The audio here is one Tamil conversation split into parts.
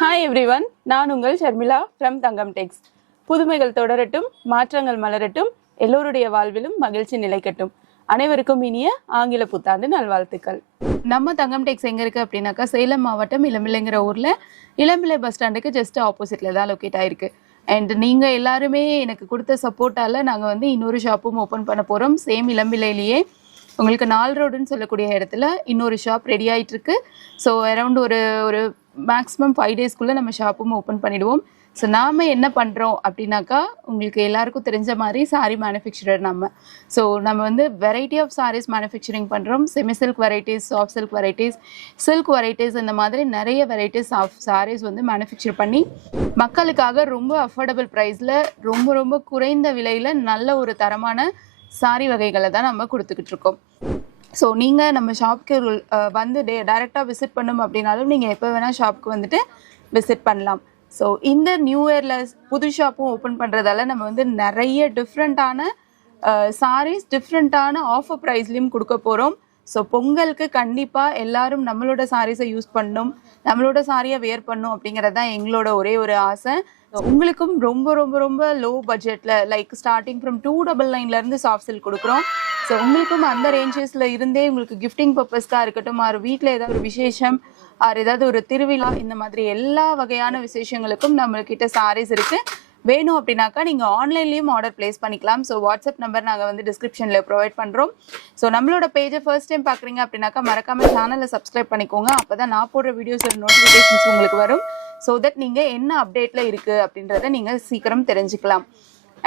ஹாய் எவ்ரிவன், நான் உங்கள் ஷர்மிளா ஃப்ரம் தங்கம் டெக்ஸ். புதுமைகள் தொடரட்டும், மாற்றங்கள் மலரட்டும், எல்லோருடைய வாழ்விலும் மகிழ்ச்சி நிலைக்கட்டும். அனைவருக்கும் இனிய ஆங்கில புத்தாண்டு நல்வாழ்த்துக்கள். நம்ம தங்கம் டெக்ஸ் எங்கே இருக்குது அப்படின்னாக்கா, சேலம் மாவட்டம் இளம்பிள்ளைங்கிற ஊரில் இளம்பிள்ளை பஸ் ஸ்டாண்டுக்கு ஜஸ்ட் ஆப்போசிட்டில் தான் லொக்கேட் ஆகிருக்கு. அண்ட் நீங்கள் எல்லாருமே எனக்கு கொடுத்த சப்போர்ட்டால் நாங்கள் வந்து இன்னொரு ஷாப்பும் ஓப்பன் பண்ண போகிறோம். சேம் இளம்பிள்ளையிலேயே உங்களுக்கு 4 ரோடுன்னு சொல்லக்கூடிய இடத்துல இன்னொரு ஷாப் ரெடி ஆகிட்டு இருக்கு. ஸோ அரௌண்ட் ஒரு மேக்ஸிமம் 5 டேஸ்க்குள்ளே நம்ம ஷாப்பும் ஓப்பன் பண்ணிடுவோம். ஸோ நாம் என்ன பண்ணுறோம் அப்படின்னாக்கா, உங்களுக்கு எல்லாருக்கும் தெரிஞ்ச மாதிரி சாரீ மேனுஃபேக்சரர் நம்ம. ஸோ நம்ம வந்து வெரைட்டி ஆஃப் சாரீஸ் மேனுஃபேக்சரிங் பண்ணுறோம். Semi silk varieties, soft silk varieties, silk varieties, இந்த மாதிரி நிறைய வெரைட்டிஸ் ஆஃப் சாரீஸ் வந்து மேனுஃபேக்சர் பண்ணி மக்களுக்காக ரொம்ப அஃபோர்டபுள் ப்ரைஸில் ரொம்ப ரொம்ப குறைந்த விலையில் நல்ல ஒரு தரமான சாரி வகைகளை தான் நம்ம கொடுத்துக்கிட்டு இருக்கோம். ஸோ நீங்கள் நம்ம ஷாப்புக்கு வந்து டைரெக்டாக விசிட் பண்ணணும் அப்படின்னாலும் நீங்கள் எப்போ வேணால் ஷாப்புக்கு வந்துட்டு விசிட் பண்ணலாம். ஸோ இந்த நியூ இயரில் புது ஷாப்பும் ஓப்பன் பண்ணுறதால நம்ம வந்து நிறைய டிஃப்ரெண்ட்டான சாரீஸ் டிஃப்ரெண்ட்டான ஆஃபர் ப்ரைஸ்லேயும் கொடுக்க போகிறோம். ஸோ பொங்கலுக்கு கண்டிப்பாக எல்லாரும் நம்மளோட சாரீஸை யூஸ் பண்ணணும், நம்மளோட சாரியை வேர் பண்ணணும் அப்படிங்கிறது தான் எங்களோட ஒரே ஒரு ஆசை. உங்களுக்கும் ரொம்ப ரொம்ப ரொம்ப லோ பட்ஜெட்டில் like starting from 299 soft silk கொடுக்குறோம். ஸோ உங்களுக்கும் அந்த ரேஞ்சஸில் இருந்தே உங்களுக்கு கிஃப்டிங் பர்பஸ்க்காக இருக்கட்டும், ஆறு வீட்டில் ஏதாவது ஒரு விசேஷம், ஆறு ஏதாவது ஒரு திருவிழா, இந்த மாதிரி எல்லா வகையான விசேஷங்களுக்கும் நம்மள்கிட்ட சாரீஸ் இருக்குது. வேணும் அப்படின்னாக்கா நீங்கள் ஆன்லைன்லேயும் ஆர்டர் பிளேஸ் பண்ணிக்கலாம். ஸோ வாட்ஸ்அப் நம்பர் நாங்கள் வந்து டிஸ்கிரிப்ஷனில் ப்ரொவைட் பண்ணுறோம். ஸோ நம்மளோட பேஜை ஃபர்ஸ்ட் டைம் பார்க்குறீங்க அப்படின்னாக்கா மறக்காமல் சேனலை சப்ஸ்கிரைப் பண்ணிக்கோங்க. அப்போ தான் நான் போடுற வீடியோஸோட நோட்டிஃபிகேஷன்ஸ் உங்களுக்கு வரும். ஸோ தட் நீங்கள் என்ன அப்டேட்டில் இருக்குது அப்படின்றத நீங்கள் சீக்கிரம் தெரிஞ்சுக்கலாம்.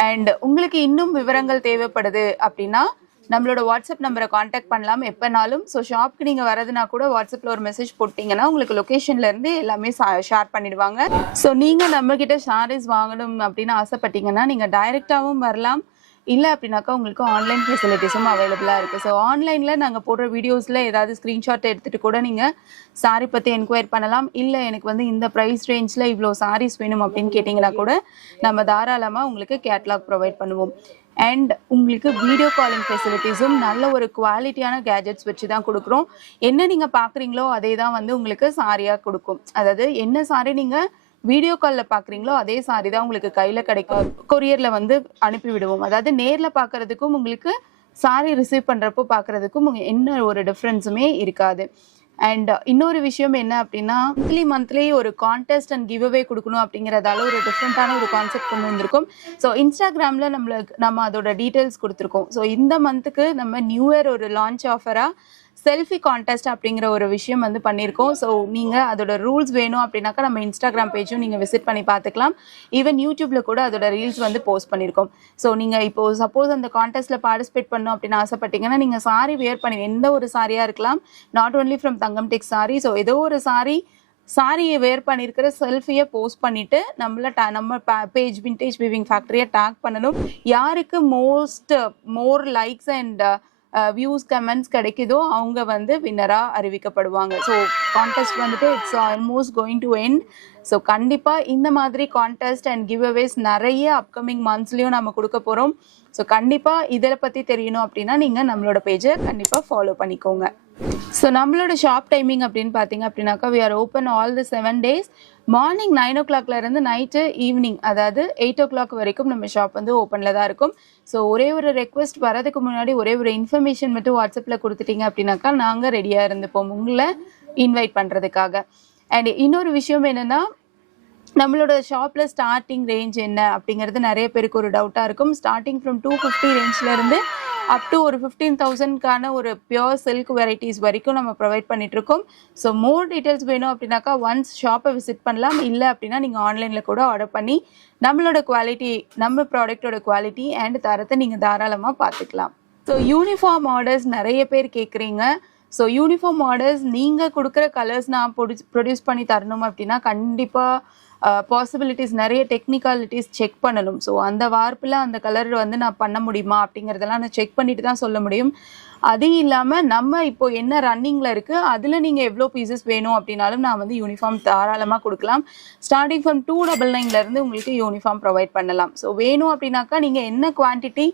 அண்ட் உங்களுக்கு இன்னும் விவரங்கள் தேவைப்படுது அப்படின்னா நம்மளோட வாட்ஸ்அப் நம்பரை காண்டாக்ட் பண்ணலாம் எப்போனாலும். ஸோ ஷாப்க்கு நீங்கள் வரதுனா கூட வாட்ஸ்அப்பில் ஒரு மெசேஜ் போட்டிங்கன்னா உங்களுக்கு லொக்கேஷன்லேருந்து எல்லாமே ஷேர் பண்ணிடுவாங்க. ஸோ நீங்கள் நம்மக்கிட்ட சாரீஸ் வாங்கணும் அப்படின்னு ஆசைப்பட்டீங்கன்னா நீங்கள் டைரெக்டாகவும் வரலாம், இல்லை அப்படின்னாக்கா உங்களுக்கு ஆன்லைன் ஃபெசிலிட்டிஸும் அவைலபிளாக இருக்குது. ஸோ ஆன்லைனில் நாங்கள் போடுற வீடியோஸில் ஏதாவது ஸ்க்ரீன்ஷாட் எடுத்துகிட்டு கூட நீங்கள் சாரீ பற்றி என்கொயர் பண்ணலாம். இல்லை எனக்கு வந்து இந்த ப்ரைஸ் ரேஞ்சில் இவ்வளோ சாரீஸ் வேணும் அப்படின்னு கேட்டிங்கன்னா கூட நம்ம தாராளமாக உங்களுக்கு கேட்லாக் ப்ரொவைட் பண்ணுவோம். அண்ட் உங்களுக்கு வீடியோ காலிங் ஃபெசிலிட்டிஸும் நல்ல ஒரு குவாலிட்டியான கேஜெட்ஸ் வச்சு தான் கொடுக்குறோம். என்ன நீங்கள் பார்க்குறீங்களோ அதே தான் வந்து உங்களுக்கு சாரியாக கொடுக்கும். அதாவது என்ன சாரி நீங்கள் வீடியோ காலில் பார்க்குறீங்களோ அதே சாரி தான் உங்களுக்கு கையில் கிடைக்கும். கொரியரில் வந்து அனுப்பி விடுவோம். அதாவது நேரில் பார்க்குறதுக்கும் உங்களுக்கு சாரி ரிசீவ் பண்ணுறப்போ பார்க்குறதுக்கும் என்ன ஒரு டிஃப்ரென்ஸுமே இருக்காது. அண்ட் இன்னொரு விஷயம் என்ன அப்படின்னா, மந்த்லி ஒரு கான்டெஸ்ட் அண்ட் கிவ் அவே கொடுக்கணும் அப்படிங்கிறதால ஒரு டிஃப்ரெண்ட்டான ஒரு கான்செப்ட் கொண்டு வந்திருக்கோம். ஸோ இன்ஸ்டாகிராமில் நம்ம அதோட டீட்டெயில்ஸ் கொடுத்துருக்கோம். ஸோ இந்த மந்த்துக்கு நம்ம நியூ இயர் ஒரு லான்ச் ஆஃபராக செல்ஃபி கான்டெஸ்ட் அப்படிங்கிற ஒரு விஷயம் வந்து பண்ணியிருக்கோம். ஸோ நீங்கள் அதோட ரூல்ஸ் வேணும் அப்படின்னாக்கா நம்ம இன்ஸ்டாகிராம் பேஜும் நீங்கள் விசிட் பண்ணி பார்த்துக்கலாம். ஈவன் யூடியூப்பில் கூட அதோட ரீல்ஸ் வந்து போஸ்ட் பண்ணியிருக்கோம். ஸோ நீங்கள் இப்போது சப்போஸ் அந்த கான்டெஸ்ட்டில் பார்ட்டிசிபேட் பண்ணணும் அப்படின்னு ஆசைப்பட்டீங்கன்னா நீங்கள் சாரி வேர் பண்ணி எந்த ஒரு சாரியாக இருக்கலாம், not only from Thangam Tex sari. So ஏதோ ஒரு சாரியை வேர் பண்ணியிருக்கிற செல்ஃபியை போஸ்ட் பண்ணிவிட்டு நம்ம பேஜ் விண்டேஜ் வீவிங் ஃபேக்டரியை டேக் பண்ணணும். யாருக்கு more likes and views comments கிடைக்குதோ அவங்க வந்து வின்னராக அறிவிக்கப்படுவாங்க. ஸோ கான்டெஸ்ட் வந்துட்டு it's almost going to end. So கண்டிப்பாக இந்த மாதிரி கான்டெஸ்ட் அண்ட் கிவ் அவேஸ் நிறைய அப்கமிங் மந்த்ஸ்லேயும் நம்ம கொடுக்க போகிறோம். ஸோ கண்டிப்பாக இதில் பற்றி தெரியணும் அப்படின்னா நீங்கள் நம்மளோட பேஜை கண்டிப்பாக ஃபாலோ பண்ணிக்கோங்க. ஸோ நம்மளோட ஷாப் டைமிங் அப்படின்னு பார்த்தீங்க அப்படின்னாக்கா we are open all the 7 days. Morning 9 o'clockலேருந்து நைட்டு ஈவினிங் அதாவது 8 o'clock வரைக்கும் நம்ம ஷாப் வந்து ஓப்பனில் தான் இருக்கும். ஸோ ஒரே ஒரு ரெக்வெஸ்ட், வரதுக்கு முன்னாடி ஒரே ஒரு இன்ஃபர்மேஷன் மட்டும் வாட்ஸ்அப்பில் கொடுத்துட்டீங்க அப்படின்னாக்கா நாங்கள் ரெடியாக இருந்துப்போம் உங்களை இன்வைட் பண்ணுறதுக்காக. அண்ட் இன்னொரு விஷயம் என்னென்னா, நம்மளோட ஷாப்பில் ஸ்டார்டிங் ரேஞ்ச் என்ன அப்படிங்கிறது நிறைய பேருக்கு ஒரு டவுட்டாக இருக்கும். ஸ்டார்டிங் ஃப்ரம் 250 ரேஞ்சிலேருந்து அப் டு ஒரு 15,000க்கான ஒரு பியோர் சில்க் வெரைட்டிஸ் வரைக்கும் நம்ம ப்ரொவைட் பண்ணிகிட்ருக்கோம். ஸோ மோர் டீட்டெயில்ஸ் வேணும் அப்படின்னாக்கா ஒன்ஸ் ஷாப்பை விசிட் பண்ணலாம். இல்லை அப்படின்னா நீங்கள் ஆன்லைனில் கூட ஆர்டர் பண்ணி நம்மளோட குவாலிட்டி, நம்ம ப்ராடக்டோட குவாலிட்டி அண்ட் தரத்தை நீங்கள் தாராளமாக பார்த்துக்கலாம். ஸோ யூனிஃபார்ம் ஆர்டர்ஸ் நிறைய பேர் கேட்குறீங்க. ஸோ யூனிஃபார்ம் ஆர்டர்ஸ் நீங்கள் கொடுக்குற கலர்ஸ் நான் ப்ரொடியூஸ் பண்ணி தரணும் அப்படின்னா கண்டிப்பாக பாசிபிலிட்டிஸ் நிறைய டெக்னிக்காலிட்டிஸ் செக் பண்ணணும். ஸோ அந்த வார்ப்பில் அந்த கலர் வந்து நான் பண்ண முடியுமா அப்படிங்கிறதெல்லாம் நான் செக் பண்ணிட்டு தான் சொல்ல முடியும். அது இல்லாமல் நம்ம இப்போ என்ன ரன்னிங்கில் இருக்குது அதில் நீங்கள் எவ்வளோ பீசஸ் வேணும் அப்படின்னாலும் நான் வந்து யூனிஃபார்ம் தாராளமாக கொடுக்கலாம். ஸ்டார்டிங் ஃப்ரம் 299 உங்களுக்கு யூனிஃபார்ம் ப்ரொவைட் பண்ணலாம். ஸோ வேணும் அப்படின்னாக்கா நீங்கள் என்ன குவான்டிட்டி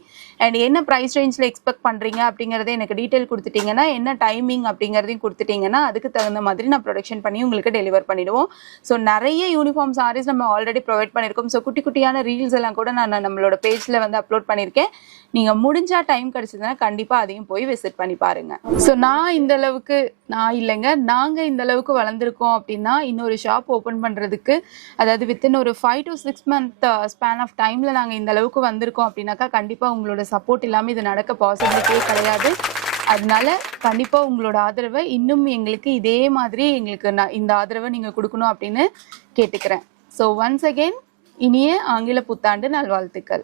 அண்ட் என்ன ப்ரைஸ் ரேஞ்சில் எக்ஸ்பெக்ட் பண்ணுறீங்க அப்படிங்கிறத எனக்கு டீட்டெயில் கொடுத்துட்டிங்கன்னா, என்ன டைமிங் அப்படிங்கிறதையும் கொடுத்துட்டிங்கன்னா அதுக்கு தகுந்த மாதிரி நான் ப்ரொடக்ஷன் பண்ணி உங்களுக்கு டெலிவர் பண்ணிவிடுவோம். ஸோ நிறைய யூனிஃபார்ம் சாரீஸ் நம்ம ஆல்ரெடி ப்ரொவைட் பண்ணியிருக்கோம். ஸோ குட்டி குட்டியான ரீல்ஸ் எல்லாம் கூட நான் நம்மளோட பேஜில் வந்து அப்லோட் பண்ணியிருக்கேன். நீங்கள் முடிஞ்சா டைம் கிடைச்சதுன்னா கண்டிப்பாக அதையும் போய் விசிட் பண்ணி பாருங்க. ஸோ நாங்கள் இந்த அளவுக்கு வளர்ந்துருக்கோம் அப்படின்னா இன்னொரு ஷாப் ஓப்பன் பண்ணுறதுக்கு, அதாவது வித்தின் ஒரு 5 to 6 month ஸ்பேன் ஆஃப் டைமில் நாங்கள் இந்த அளவுக்கு வந்திருக்கோம் அப்படின்னாக்கா கண்டிப்பாக உங்களோட சப்போர்ட் இல்லாமல் இது நடக்க பாசிபிலிட்டியே கிடையாது. அதனால கண்டிப்பாக உங்களோட ஆதரவை இன்னும் எங்களுக்கு இதே மாதிரி இந்த ஆதரவை நீங்கள் கொடுக்கணும் அப்படின்னு கேட்டுக்கிறேன். ஸோ ஒன்ஸ் அகெயின் இனிய ஆங்கில புத்தாண்டு நல்வாழ்த்துக்கள்.